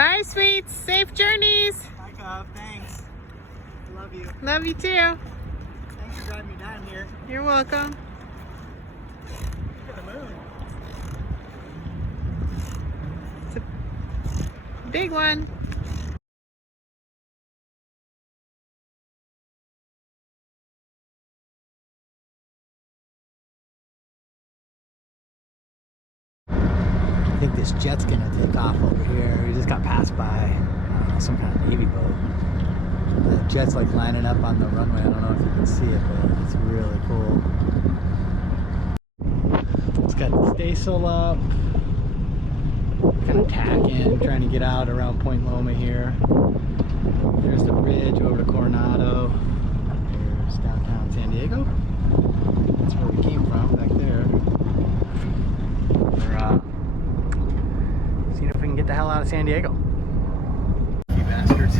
Bye, sweets. Safe journeys. Bye, Cub. Thanks. Love you. Love you too. Thanks for driving me down here. You're welcome. Look at the moon. It's a big one. I think this jet's gonna take off over here. We just got passed by some kind of Navy boat. The jet's like lining up on the runway. I don't know if you can see it, but it's really cool. It's got the staysail up. Kind of tacking, trying to get out around Point Loma here. There's the bridge over to Coronado. There's downtown San Diego. That's where we came from, back there. We're seeing if we can get the hell out of San Diego. You bastards.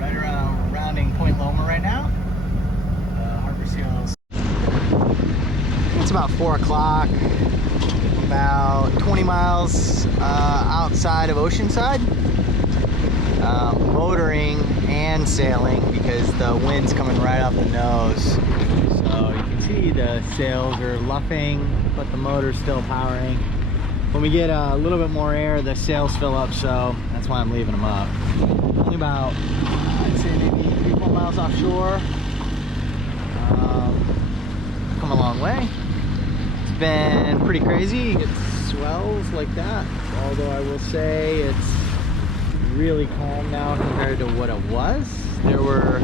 Right around rounding Point Loma right now. Harbor Seals. It's about 4 o'clock. About 20 miles outside of Oceanside. Motoring and sailing because the wind's coming right off the nose. So you can see the sails are luffing, but the motor's still powering. When we get a little bit more air, the sails fill up, so that's why I'm leaving them up. Only about, I'd say maybe 3-4 miles offshore. Come a long way. It's been pretty crazy. You get swells like that, although I will say it's really calm now compared to what it was. There were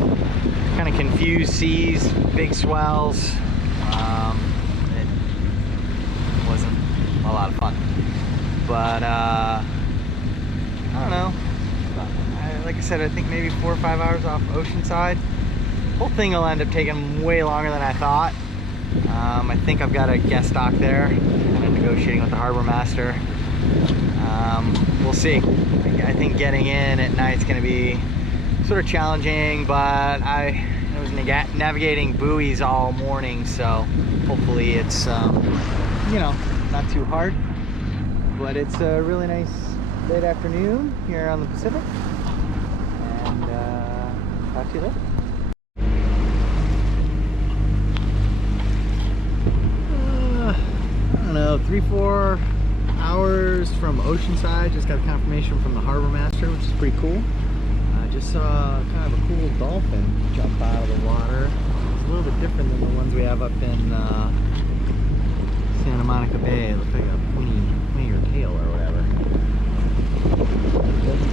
kind of confused seas, big swells. It wasn't a lot of fun, but I don't know. Like I said, I think maybe 4 or 5 hours off Oceanside. The whole thing will end up taking way longer than I thought. I think I've got a guest dock there, kind of negotiating with the harbor master. We'll see. I think getting in at night is going to be sort of challenging, but I was navigating buoys all morning, so hopefully it's you know, not too hard. But it's a really nice late afternoon here on the Pacific, and talk to you later. I don't know, 3-4 hours from Oceanside. Just got confirmation from the harbor master, which is pretty cool. I just saw kind of a cool dolphin jump out of the water. It's a little bit different than the ones we have up in Santa Monica Bay. It looks like a pointy or tail or whatever. It doesn't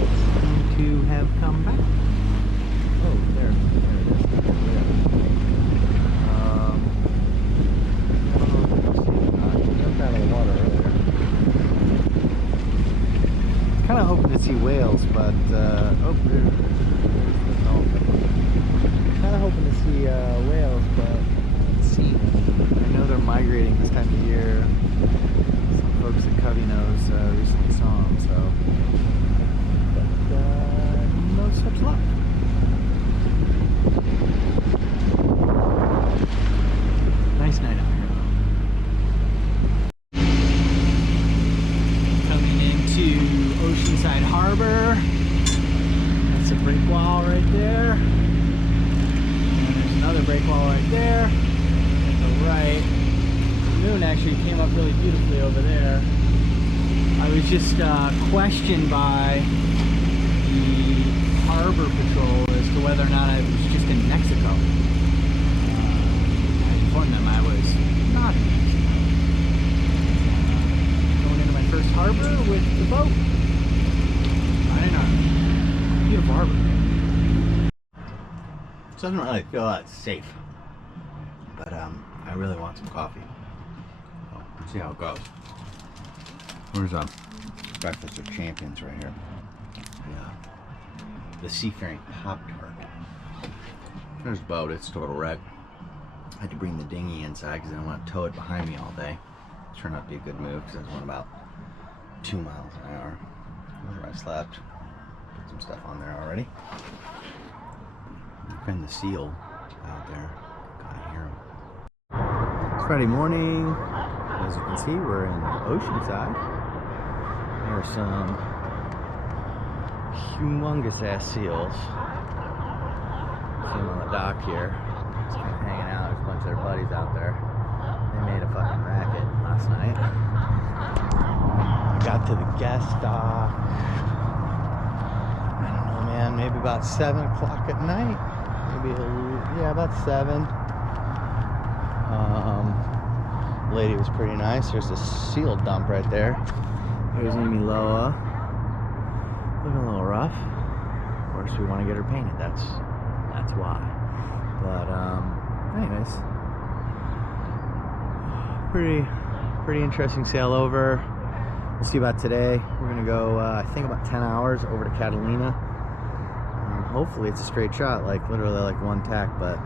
seem to have come back. Oh, there it is. I don't know if you can see it or not. It jumped out of the water earlier. Kind of hoping to see whales, but oh, there's the dolphin. Kind of hoping to see whales, but I haven't seen them. I know they're migrating this time of year. Some folks at Covey knows recently saw them, so but no such luck. Nice night out here. Coming into Oceanside Harbor. That's a break wall right there. And there's another break wall right there. At the right. The moon actually came up really beautifully over there. I was just questioned by the harbor patrol as to whether or not I was just in Mexico. I informed them I was not in Mexico. Going into my first harbor with the boat. Beautiful harbor. It doesn't really feel that safe, but I really want some coffee. So, let's see how it goes. Where's Breakfast of Champions right here? Yeah, the Seafaring Pop-Tart. There's the boat. It's total wreck. I had to bring the dinghy inside because I didn't want to tow it behind me all day. It turned out to be a good move because I was going about 2 miles an hour. Where I slept. Put some stuff on there already. And the seal out there. Gotta hear him. It's Friday morning. As you can see, we're in Oceanside. There are some humongous ass seals. See them on the dock here. Just kind of hanging out. There's a bunch of their buddies out there. They made a fucking racket last night. I got to the guest dock. I don't know, man. Maybe about 7 o'clock at night. Maybe yeah, about 7. Lady was pretty nice. There's a seal dump right there. Here's Amy Loa. Looking a little rough. Of course, we want to get her painted. That's why. But anyways, pretty interesting sail over. We'll see about today. We're gonna go. I think about 10 hours over to Catalina. Hopefully, it's a straight shot, like literally like one tack, but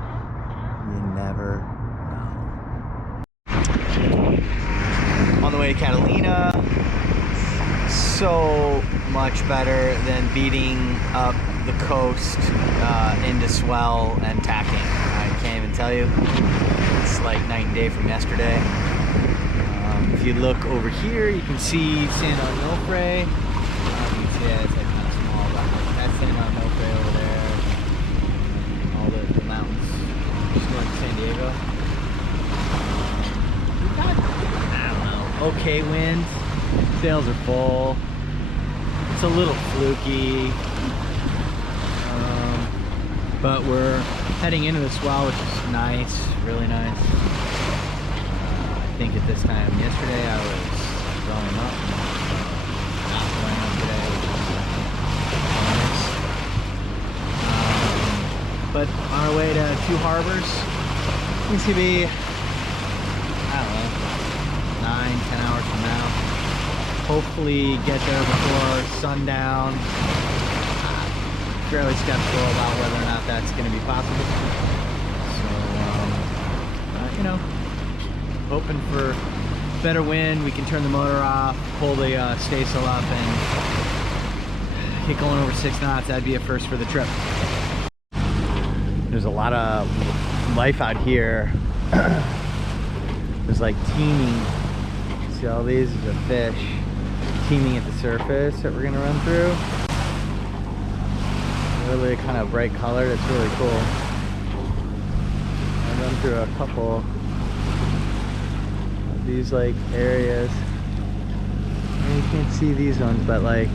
you never know. On the way to Catalina, so much better than beating up the coast into swell and tacking. I can't even tell you. It's like night and day from yesterday. If you look over here, you can see San Onofre. You can see it's like kind of small, but that's San Onofre over there. All the mountains just north of San Diego. We've got, I don't know, okay wind. Sails are full. It's a little fluky. But we're heading into the swell, which is nice, really nice. I think at this time yesterday I was going up, not going up today, which is nice. But on our way to Two Harbors, it's gonna be, I don't know, 9-10 hours from now. Hopefully get there before sundown. Fairly skeptical about whether or not that's going to be possible. So, you know, hoping for better wind. We can turn the motor off, pull the staysail up, and get going over 6 knots. That'd be a first for the trip. There's a lot of life out here. There's like teeming. See all these? There's a fish teeming at the surface that we're going to run through. Really kind of bright color. It's really cool. I run through a couple of these like areas. You can't see these ones, but like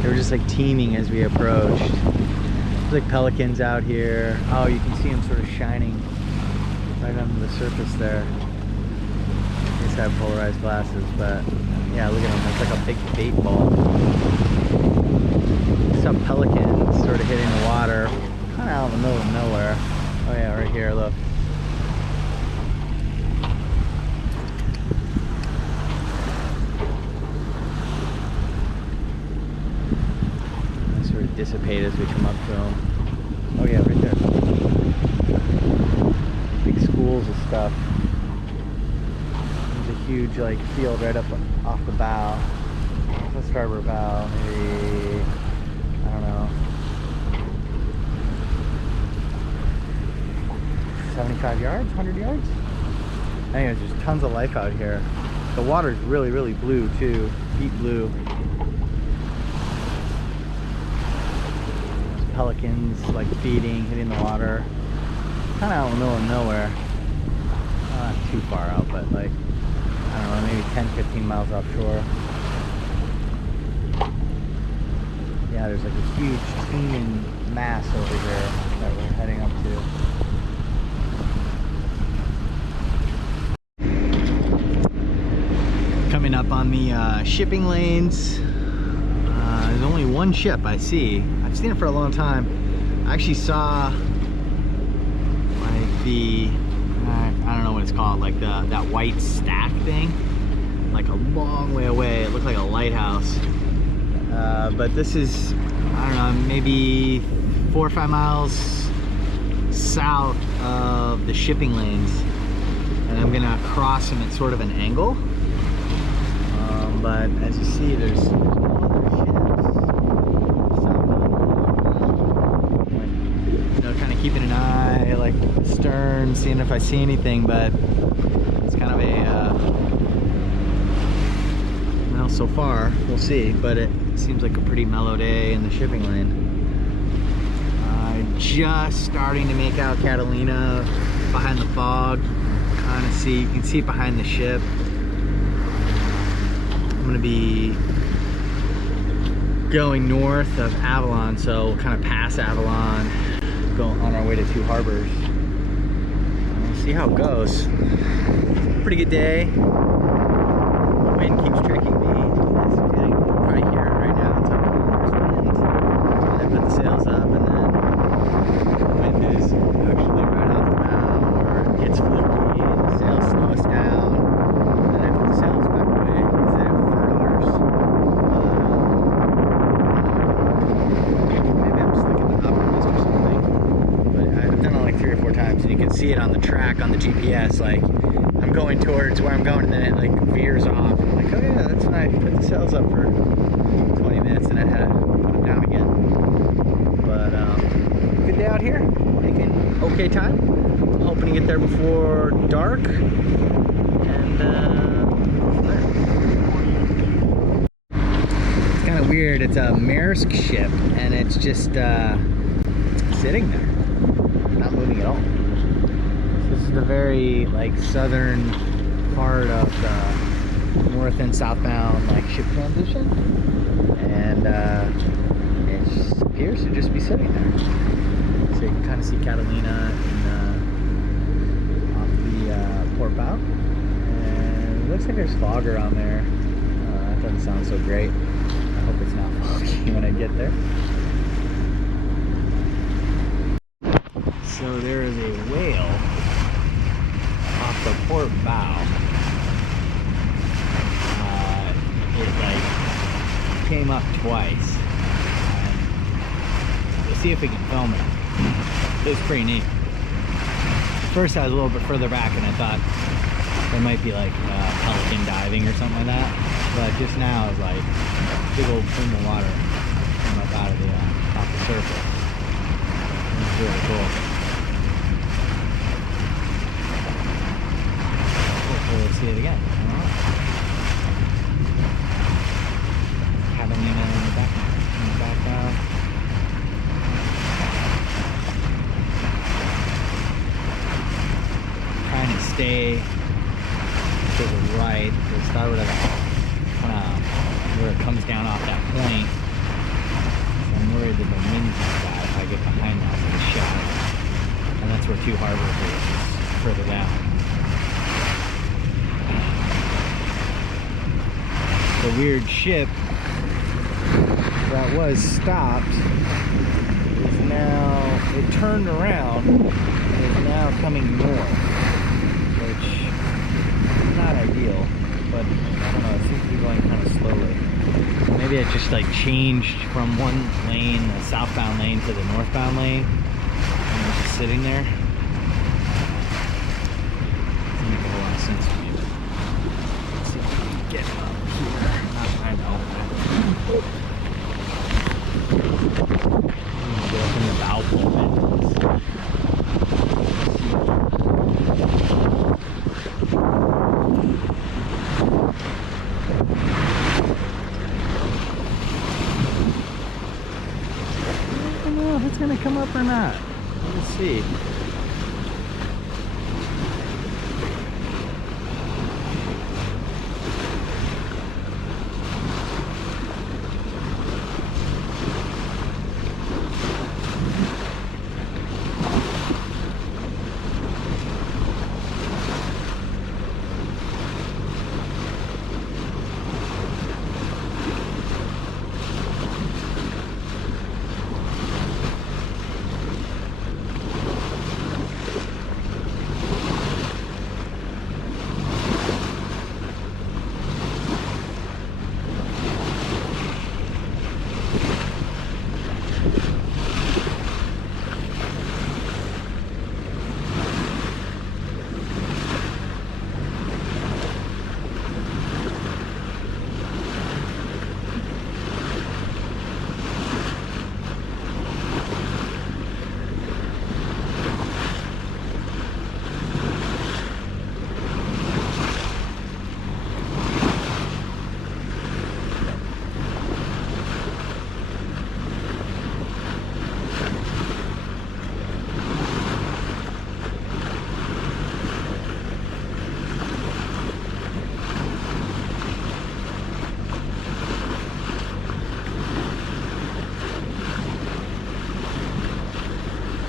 they were just like teeming as we approached. There's like pelicans out here. Oh, you can see them sort of shining right under the surface there. These have polarized glasses, but yeah, look at them. It's like a big bait ball. Some pelicans sort of hitting the water, kind of out in the middle of nowhere. Oh yeah, right here, look. They sort of dissipate as we come up to them. Oh yeah, right there. Big schools of stuff. There's a huge like field right up off the bow. The starboard bow, maybe. I don't know, 75 yards, 100 yards? Anyways, there's tons of life out here. The water's really, really blue too, deep blue. There's pelicans like feeding, hitting the water. Kind of out in the middle of nowhere. Not too far out, but like, I don't know, maybe 10-15 miles offshore. Yeah, there's like a huge teeming mass over here that we're heading up to. Coming up on the shipping lanes. There's only one ship I see. I've seen it for a long time. I actually saw like the, I don't know what it's called, like that white stack thing. Like a long way away. It looked like a lighthouse. But this is, I don't know, maybe 4 or 5 miles south of the shipping lanes, and I'm gonna cross them at sort of an angle. But as you see, there's no other ships. You know, kind of keeping an eye like stern, seeing if I see anything, but it's kind of a well, so far we'll see, but it seems like a pretty mellow day in the shipping lane. Just starting to make out Catalina behind the fog. Kind of see, you can see it behind the ship. I'm gonna be going north of Avalon, so we'll kind of pass Avalon, go on our way to Two Harbors. We'll see how it goes. Pretty good day. The wind keeps tricking me. You can probably hear it right now. It's like a horse wind. And I put the sails up, and then the wind is actually right off the bow, or it gets fluky, and the sails slow us down. And then I put the sails back away because they have furlers. Maybe I'm just looking at optimist or something. But I've done it like 3 or 4 times, and you can see it on the track on the GPS. Like, I'm going towards where I'm going, and then it like veers off. I'm like, oh yeah, that's when I put the sails up for 20 minutes, and I had to put them down again. But good day out here, making okay time. I'm hoping to get there before dark, and it's kind of weird. It's a Maersk ship, and it's just sitting there, not moving at all. This is the very like southern part of the north and southbound like ship transition, and it just appears to just be sitting there. So you can kind of see Catalina off the port bow, and it looks like there's fog around there. That doesn't sound so great. I hope it's not foggy when I get there. So there is a whale off the port bow. It like came up twice. We'll see if we can film it. It was pretty neat. First I was a little bit further back, and I thought there might be like pelican diving or something like that. But just now it's like big old plume of water came up out of the off the surface. It's really cool. We'll see it again. Catalina in the background. Trying to stay to the right. We'll start with where it comes down off that point. So I'm worried that the wind's gonna die if I get behind that with a shot. And that's where Two Harbors is, further down. The weird ship that was stopped is now, it turned around and is now coming north, which is not ideal, but I don't know, it seems to be going kind of slowly. Maybe it just like changed from one lane, the southbound lane, to the northbound lane, and it's just sitting there. Doesn't make a whole lot of sense to me, but let's see if we can get up here. I know. Go up in the bow pulpit. I don't know if it's gonna come up or not. Let's see.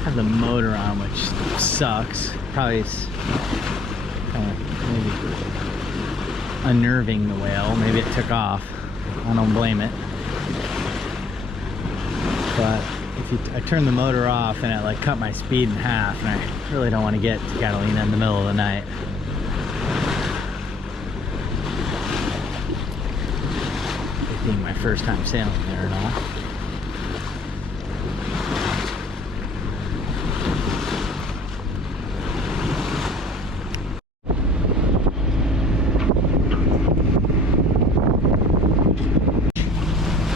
have the motor on, which sucks. Probably is kind of maybe unnerving the whale. Maybe it took off. I don't blame it. But if I turn the motor off and it like cut my speed in half, and I really don't want to get to Catalina in the middle of the night. It being my first time sailing there and all.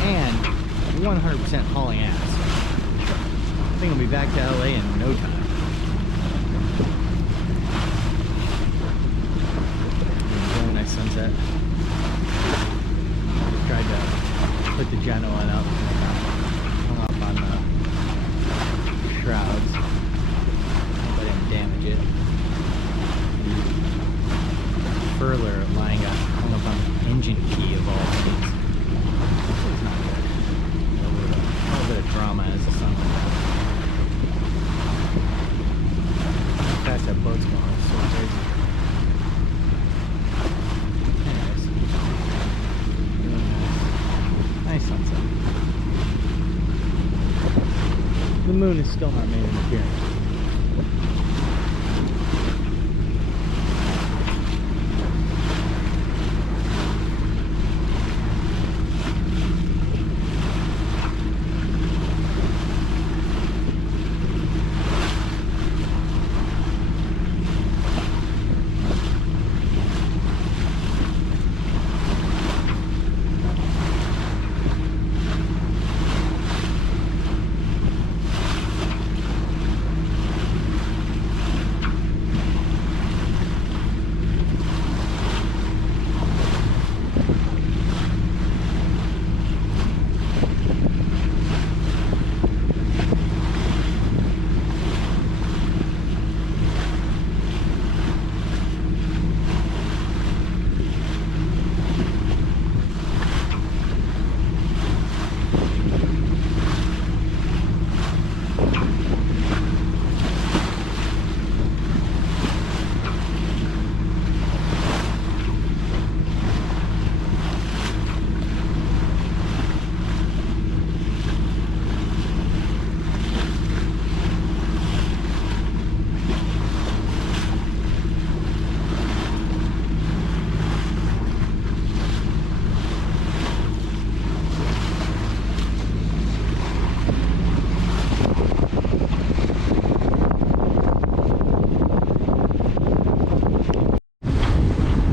And 100% hauling ass. I think I'll be back to LA in no time. Really nice sunset. Just tried to put the Genoa up. Hung up on the shrouds. Hope I didn't damage it. Further lying up, hung up on the engine key of all things. This is not good. A little bit of drama as the sun comes out. How fast that boat's going, it's so crazy. Anyways, really nice sunset. The moon is still not made an appearance.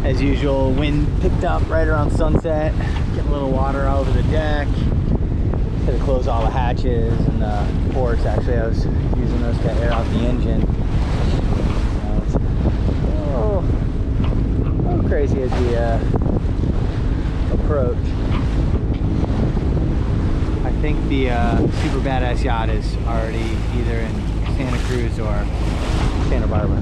As usual, wind picked up right around sunset, getting a little water all over the deck. Had to close all the hatches and the ports. Actually, I was using those to air out the engine. Oh, how crazy is the approach. I think the super badass yacht is already either in Santa Cruz or Santa Barbara.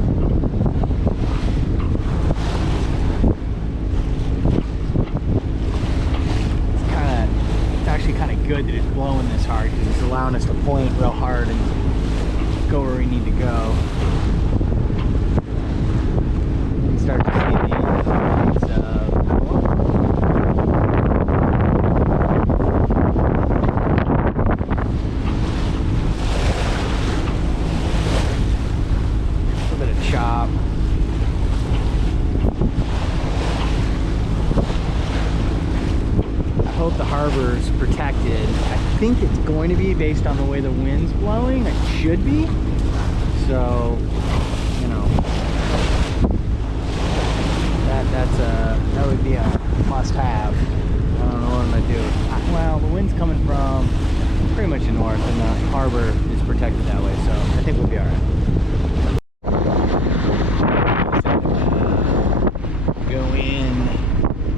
Kind of good that it's blowing this hard because it's allowing us to point real hard and go where we need to go. You can start to see the influence of a little bit of chop. I hope the harbor's protected. I think it's going to be based on the way the wind's blowing. It should be. So, you know, that would be a must-have. I don't know what I'm gonna do. Well, the wind's coming from pretty much the north, and the harbor is protected that way. So I think we'll be all right. Go in.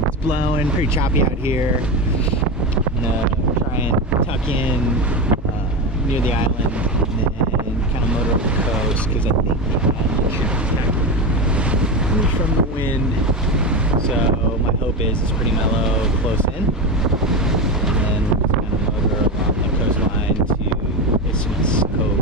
It's blowing, pretty choppy out here. Try and tuck in near the island and then kind of motor over the coast because I think the island should protect me from the wind. So my hope is it's pretty mellow close in, and then we're just going to motor along the coastline to Isthmus Cove.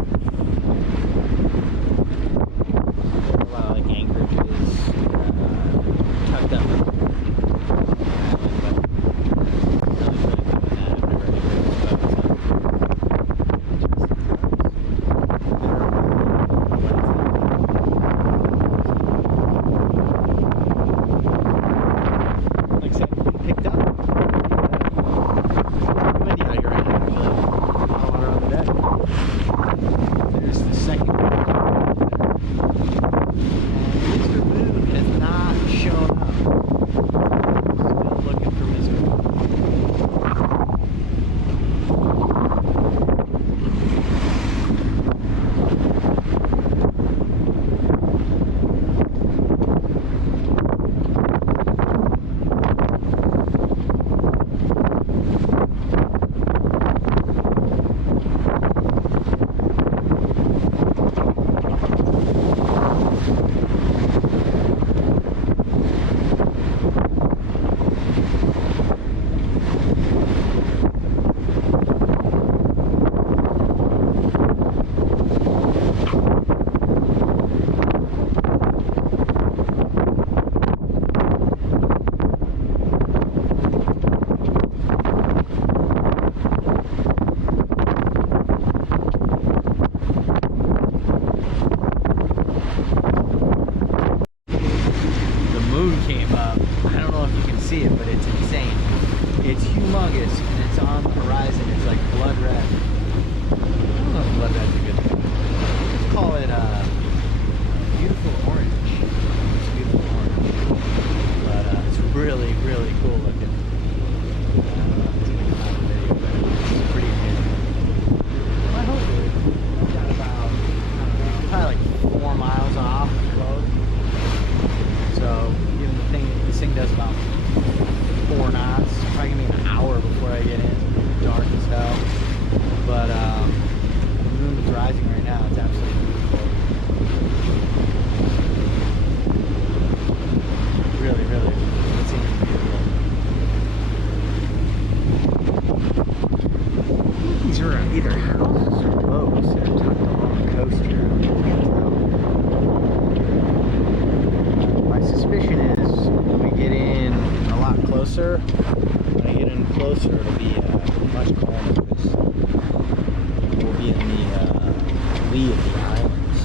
lee of the island.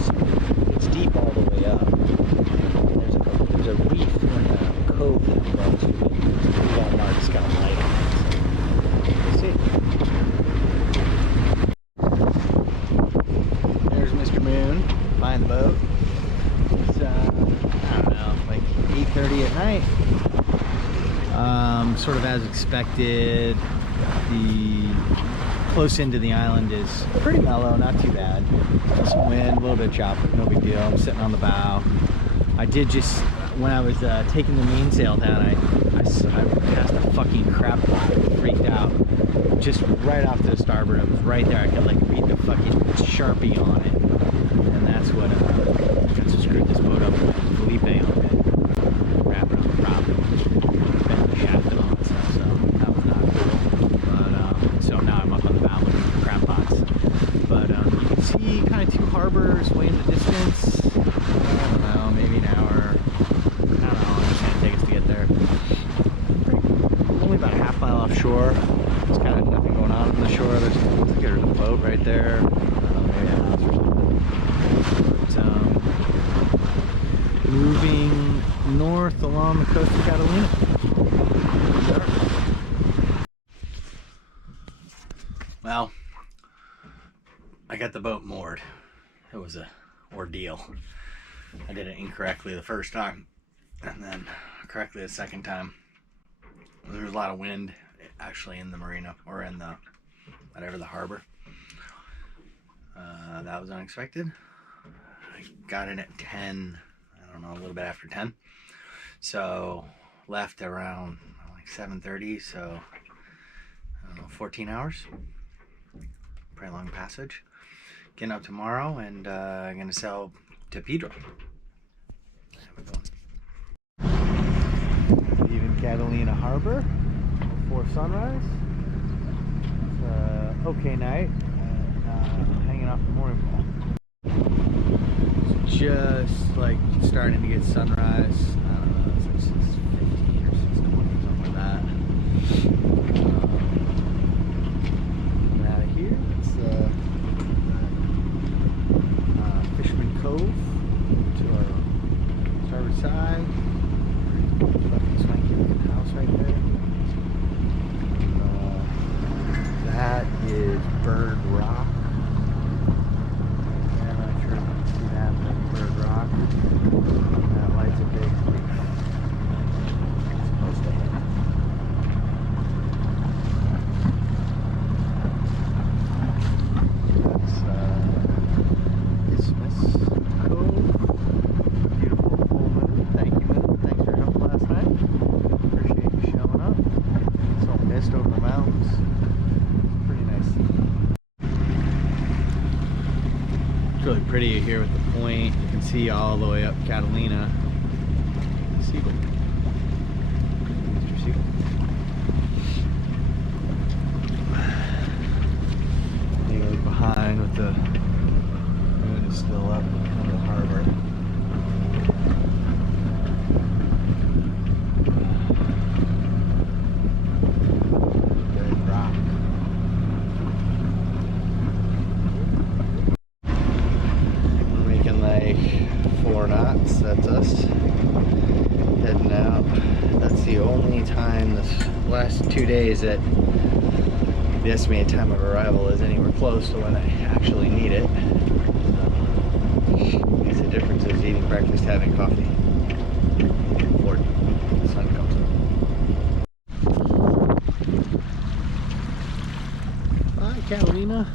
So it's deep all the way up. There's a reef in the cove that I'm going to. Walmart's got a light on it. So we'll see. There's Mr. Moon behind the boat. It's I don't know, like 8:30 at night. Sort of as expected. The close into the island is pretty mellow, not too bad. Some wind, a little bit of chop, but no big deal. I'm sitting on the bow. I did just, when I was taking the mainsail down, I passed a fucking crab pot, freaked out. Just right off to the starboard, it was right there. I could like read the fucking Sharpie on it. And that's what screwed this boat up with Felipe on it. Wrapping up the prop. Bent the shaft and all that stuff, so that was not cool. But, so now I'm up on the bow looking for crab pots. But you can see kind of two harbors way in the distance. I don't know, maybe an hour. I don't know how long it's going to take us to get there. Only about a half mile offshore. There's kind of nothing going on the shore. There's a boat right there. Maybe a house or something. But, moving north along the coast of Catalina. Well, I got the boat moored. It was an ordeal. I did it incorrectly the first time, and then correctly the second time. There was a lot of wind actually in the marina, or in the whatever, the harbor. That was unexpected. I got in at 10, I don't know, a little bit after 10. So left around like 7:30, so I don't know, 14 hours. Pretty long passage. Getting up tomorrow, and I'm gonna sail to Pedro. There we go. Leaving Catalina Harbor before sunrise. It's an okay night, and hanging off the mooring pole. It's just like starting to get sunrise. I don't know, it's like 6:15 or 6:20, something like that. Out of here, it's Fisherman Cove to our starboard side. Fucking swanky looking house right there. That is Bird Rock. Yeah, I'm not sure if you can see that, but Bird Rock. That light's a big reef. It's supposed to hit. That's Isthmus Cove. Beautiful full moon. Thank you, moon. Thanks for your help last night. Appreciate you showing up. It's all mist over the mountains. Pretty nice. It's really pretty here with the point. You can see all the way up Catalina. Seagull. Mr. Seagull. He goes behind with the moon is still up on the harbor. Good rock. We're making like 4 knots. That's us heading out. That's the only time this last 2 days that the estimated time of arrival is anywhere close to when I actually need it. I guess the difference is eating breakfast, having coffee before the sun comes up. Bye, Catalina.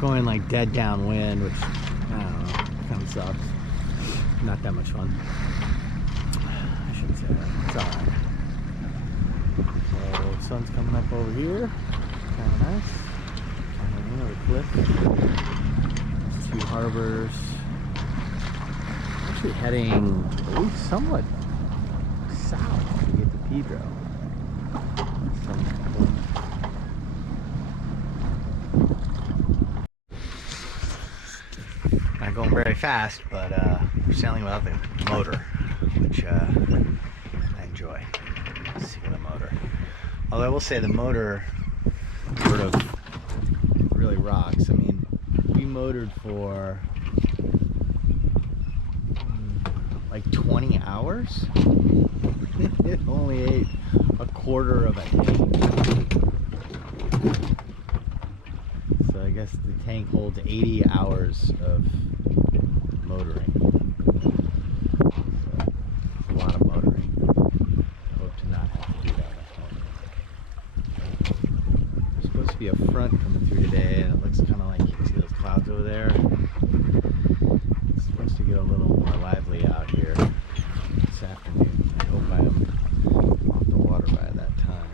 Going like dead downwind, which I don't know, kind of sucks. Not that much fun. I shouldn't say that. It's alright. So the sun's coming up over here. Kind of nice. On another cliff. There's 2 harbors. Actually heading at least somewhat south to get to Pedro. Not going very fast, but we're sailing without the motor, which I enjoy. Let's see with a motor. Although I will say the motor sort of really rocks. I mean, we motored for like 20 hours. It only ate a quarter of a tank. So I guess the tank holds 80 hours of motoring. So it's a lot of motoring. I hope to not have to do that at home. There's supposed to be a front coming through today, and it looks kind of like, you can see those clouds over there. It's supposed to get a little more lively out here this afternoon. I hope I am off the water by that time.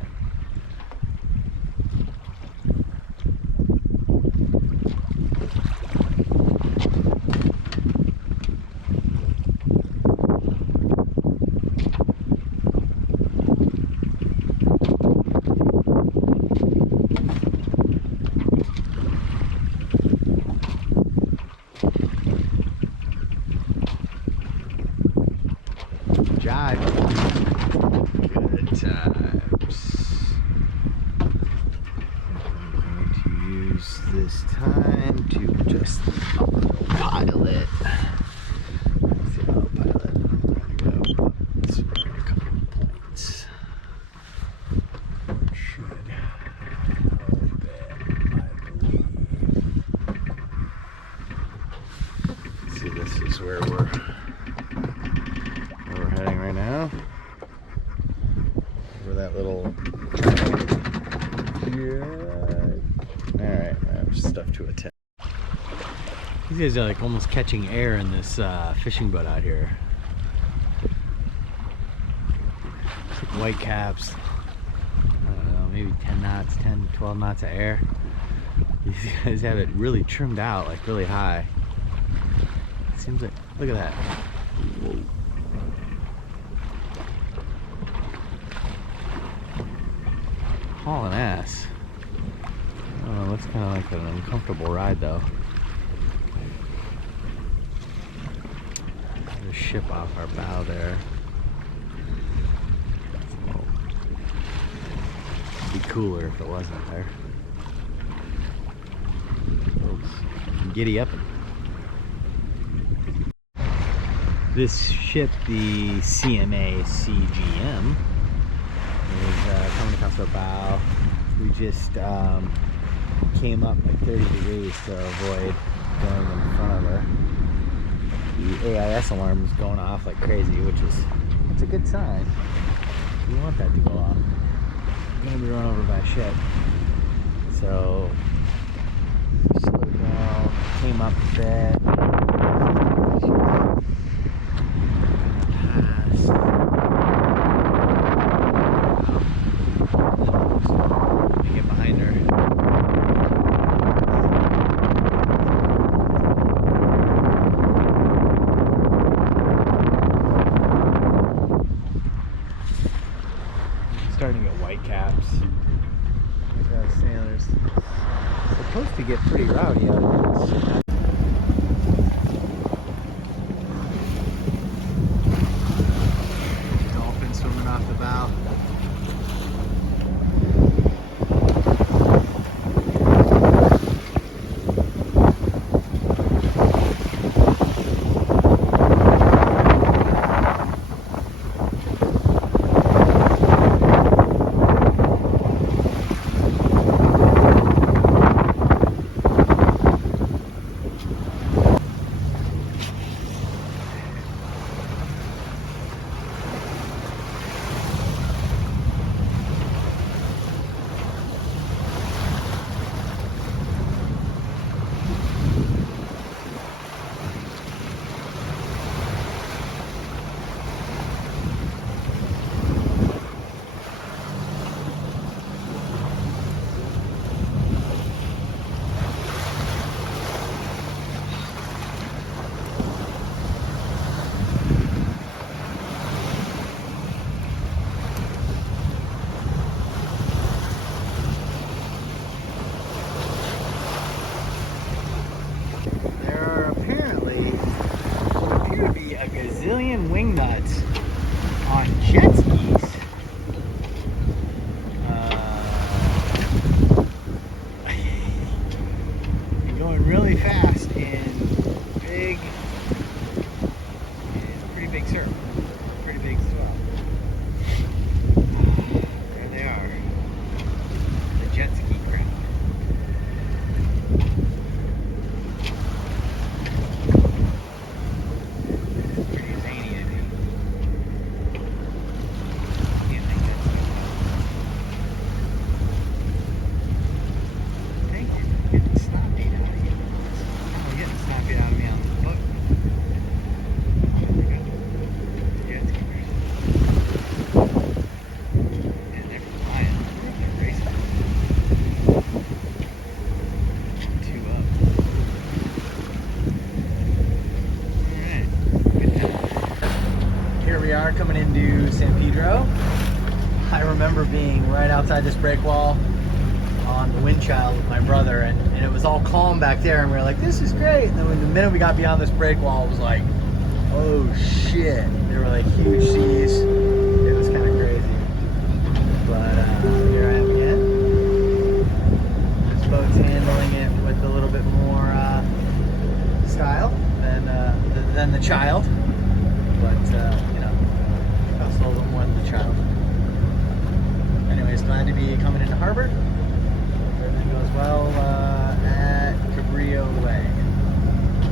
Good times. I'm going to use this time to just autopilot. That's the autopilot. I'm going to go up a couple of points. Should open, I believe. See, this is where we're heading right now. Over that little. Yeah. Alright, I have stuff to attend. These guys are like almost catching air in this fishing boat out here. It's like white caps. I don't know, maybe 10 knots, 10, 12 knots of air. These guys have it really trimmed out, like really high. It seems like, look at that. Whoa. Hauling ass. Oh, looks kind of like an uncomfortable ride though. There's a ship off our bow there. It'd be cooler if it wasn't there. Folks, giddy up. This ship, the CMA CGM, is coming across our bow. We just came up like 30 degrees to avoid going in front of her. The AIS alarm is going off like crazy, which is, it's a good sign. You want that to go off. We're gonna be run over by a ship. So slowed down, came up a bit. Starting to get white caps. Like I was saying, there's supposed to get pretty rowdy out here. Dolphin swimming off the bow. to San Pedro. I remember being right outside this break wall on the wind child with my brother, and it was all calm back there, and we were like, this is great. And then when the minute we got beyond this break wall, it was like, oh shit. There were like huge seas. It was kind of crazy. But here I am again. This boat's handling it with a little bit more style than the child. But, you know, costs a little bit more than the child. Anyways, glad to be coming into harbor. Everything goes well at Cabrillo Way.